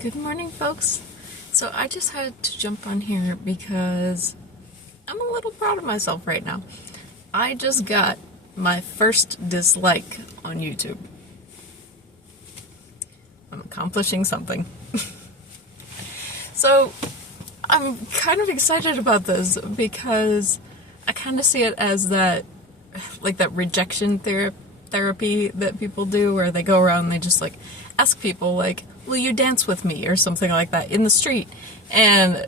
Good morning, folks. So I just had to jump on here because I'm a little proud of myself right now. I just got my first dislike on YouTube. I'm accomplishing something. So I'm kind of excited about this because I kind of see it as that, like that rejection therapy that people do where they go around and they just like ask people like, will you dance with me or something like that in the street, and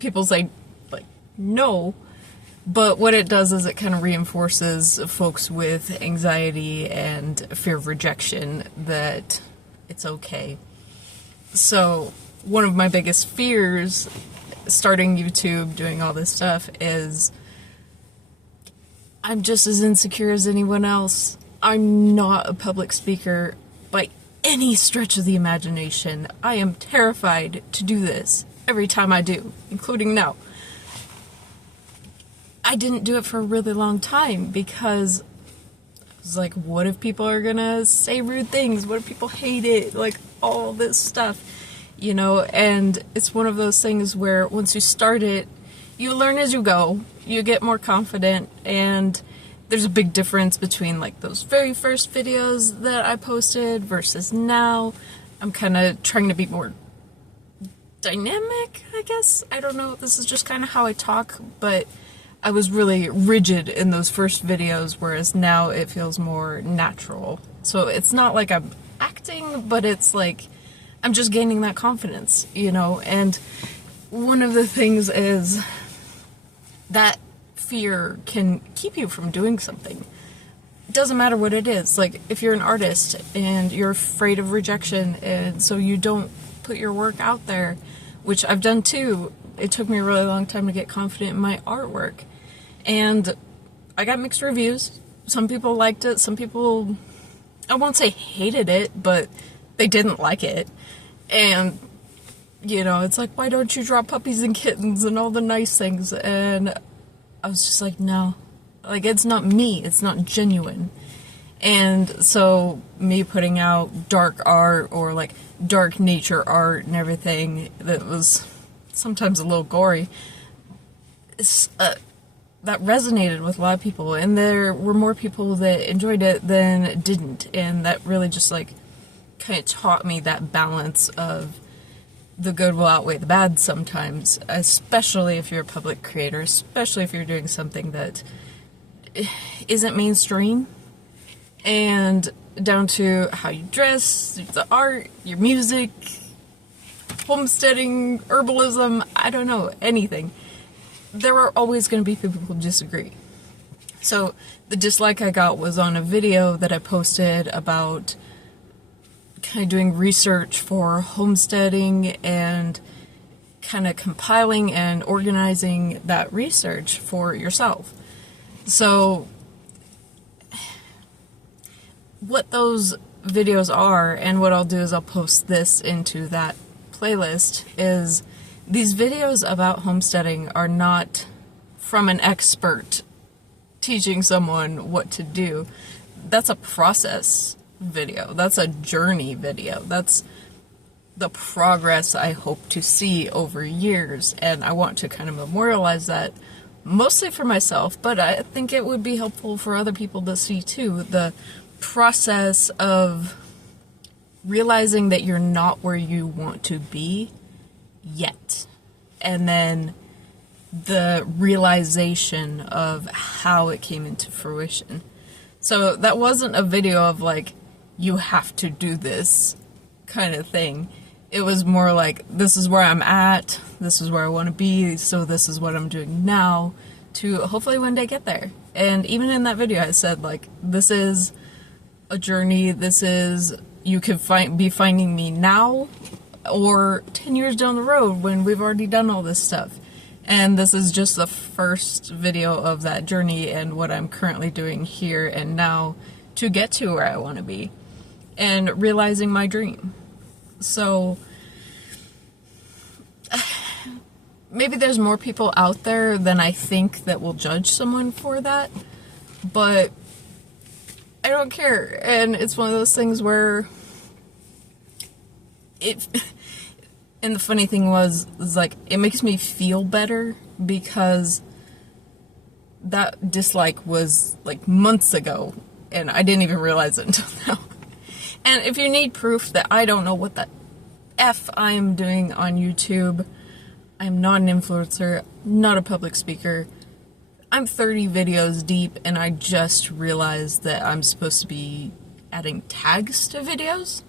people say like no, but what it does is it kind of reinforces folks with anxiety and fear of rejection that it's okay. So one of my biggest fears starting YouTube, doing all this stuff, is I'm just as insecure as anyone else. I'm not a public speaker by any stretch of the imagination. I am terrified to do this every time I do, including now. I didn't do it for a really long time because I was like, what if people are gonna say rude things? What if people hate it? Like, all this stuff, you know? And it's one of those things where once you start it, you learn as you go, you get more confident, and there's a big difference between like those very first videos that I posted versus now. I'm kind of trying to be more dynamic, I guess. I don't know, this is just kind of how I talk, but I was really rigid in those first videos, whereas now it feels more natural. So it's not like I'm acting, but it's like I'm just gaining that confidence, you know? And one of the things is that fear can keep you from doing something. It doesn't matter what it is. Like, if you're an artist and you're afraid of rejection and so you don't put your work out there, which I've done too. It took me a really long time to get confident in my artwork. And I got mixed reviews. Some people liked it, some people, I won't say hated it, but they didn't like it. And, you know, it's like, why don't you draw puppies and kittens and all the nice things? And I was just like, no, like, it's not me, it's not genuine. And so me putting out dark art or like dark nature art and everything that was sometimes a little gory, that resonated with a lot of people, and there were more people that enjoyed it than didn't, and that really just like kind of taught me that balance of the good will outweigh the bad sometimes, especially if you're a public creator, especially if you're doing something that isn't mainstream, and down to how you dress, the art, your music, homesteading, herbalism, I don't know, anything. There are always going to be people who disagree. So the dislike I got was on a video that I posted about kind of doing research for homesteading and kind of compiling and organizing that research for yourself. So what those videos are, and what I'll do is I'll post this into that playlist, is these videos about homesteading are not from an expert teaching someone what to do. That's a process video. That's a journey video. That's the progress I hope to see over years, and I want to kind of memorialize that mostly for myself, but I think it would be helpful for other people to see too, the process of realizing that you're not where you want to be yet, and then the realization of how it came into fruition. So that wasn't a video of like, you have to do this kind of thing. It was more like, this is where I'm at, this is where I want to be, so this is what I'm doing now to hopefully one day get there. And even in that video I said, like, this is a journey, this is, you could be finding me now or 10 years down the road when we've already done all this stuff. And this is just the first video of that journey and what I'm currently doing here and now to get to where I want to be and realizing my dream. So maybe there's more people out there than I think that will judge someone for that, but I don't care. And it's one of those things where And the funny thing was like, it makes me feel better because that dislike was like months ago and I didn't even realize it until now. And if you need proof that I don't know what the F I am doing on YouTube, I'm not an influencer, not a public speaker. I'm 30 videos deep and I just realized that I'm supposed to be adding tags to videos.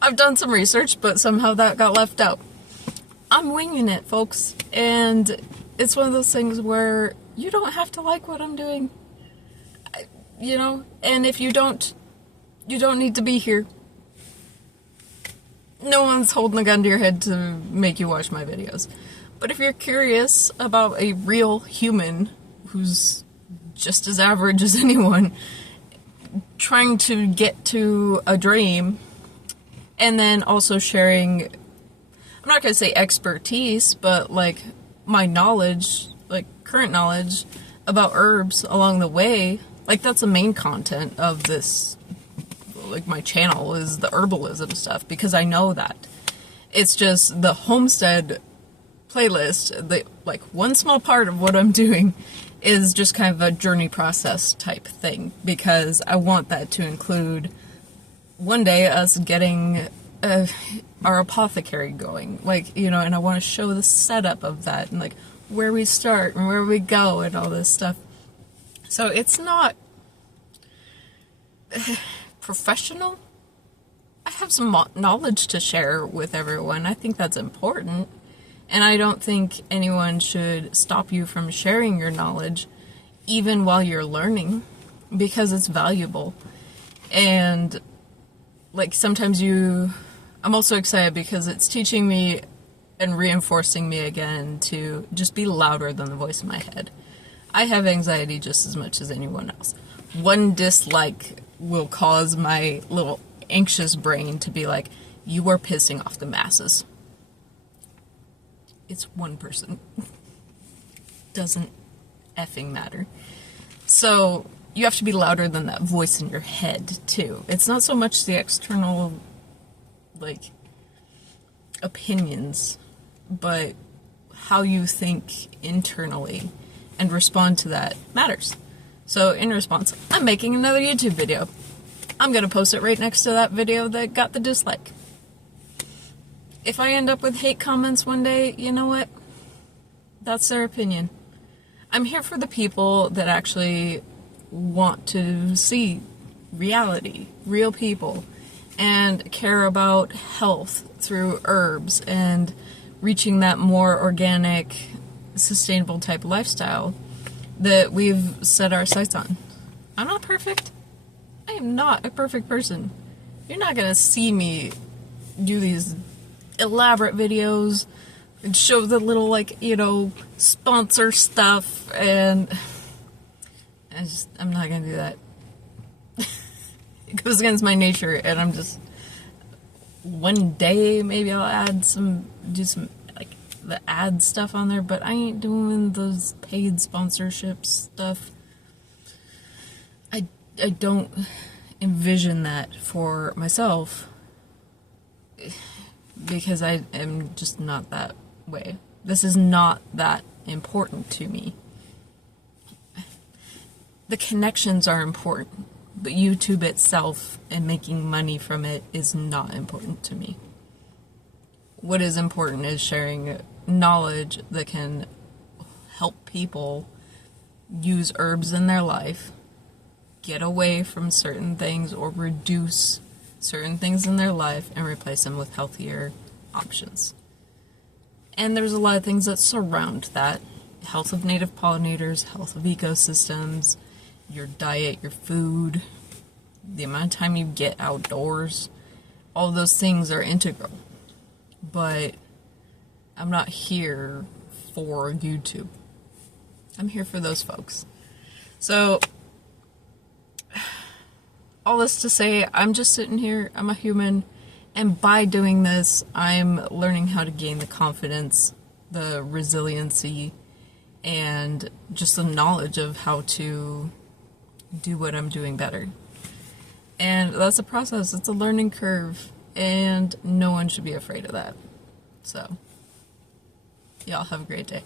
I've done some research, but somehow that got left out. I'm winging it, folks, and it's one of those things where you don't have to like what I'm doing, you know, and if you don't need to be here. No one's holding a gun to your head to make you watch my videos. But if you're curious about a real human who's just as average as anyone, trying to get to a dream, and then also sharing, I'm not going to say expertise, but like my knowledge, like current knowledge about herbs along the way, like that's the main content of this, like my channel is the herbalism stuff, because I know that. It's just the homestead playlist, the, like one small part of what I'm doing is just kind of a journey process type thing, because I want that to include one day us getting our apothecary going, like, you know, and I want to show the setup of that and like where we start and where we go and all this stuff. So it's not professional. I have some knowledge to share with everyone. I think that's important. And I don't think anyone should stop you from sharing your knowledge even while you're learning, because it's valuable. And like sometimes I'm also excited because it's teaching me and reinforcing me again to just be louder than the voice in my head. I have anxiety just as much as anyone else. One dislike will cause my little anxious brain to be like, you are pissing off the masses. It's one person. Doesn't effing matter. So you have to be louder than that voice in your head too. It's not so much the external like opinions, but how you think internally and respond to that matters. So in response, I'm making another YouTube video. I'm gonna post it right next to that video that got the dislike. If I end up with hate comments one day, you know what? That's their opinion. I'm here for the people that actually want to see reality, real people, and care about health through herbs and reaching that more organic, sustainable type lifestyle that we've set our sights on. I'm not perfect. I am not a perfect person. You're not gonna see me do these elaborate videos and show the little, like, you know, sponsor stuff, and I'm not gonna do that. It goes against my nature, and I'm just, one day maybe I'll do some like the ad stuff on there, but I ain't doing those paid sponsorship stuff. I don't envision that for myself, because I am just not that way. This is not that important to me. The connections are important, but YouTube itself and making money from it is not important to me. What is important is sharing knowledge that can help people use herbs in their life, get away from certain things or reduce certain things in their life and replace them with healthier options. And there's a lot of things that surround that. Health of native pollinators, health of ecosystems, your diet, your food, the amount of time you get outdoors. All of those things are integral. But I'm not here for YouTube. I'm here for those folks. So, all this to say, I'm just sitting here, I'm a human, and by doing this, I'm learning how to gain the confidence, the resiliency, and just the knowledge of how to do what I'm doing better. And that's a process, it's a learning curve, and no one should be afraid of that. So, y'all have a great day.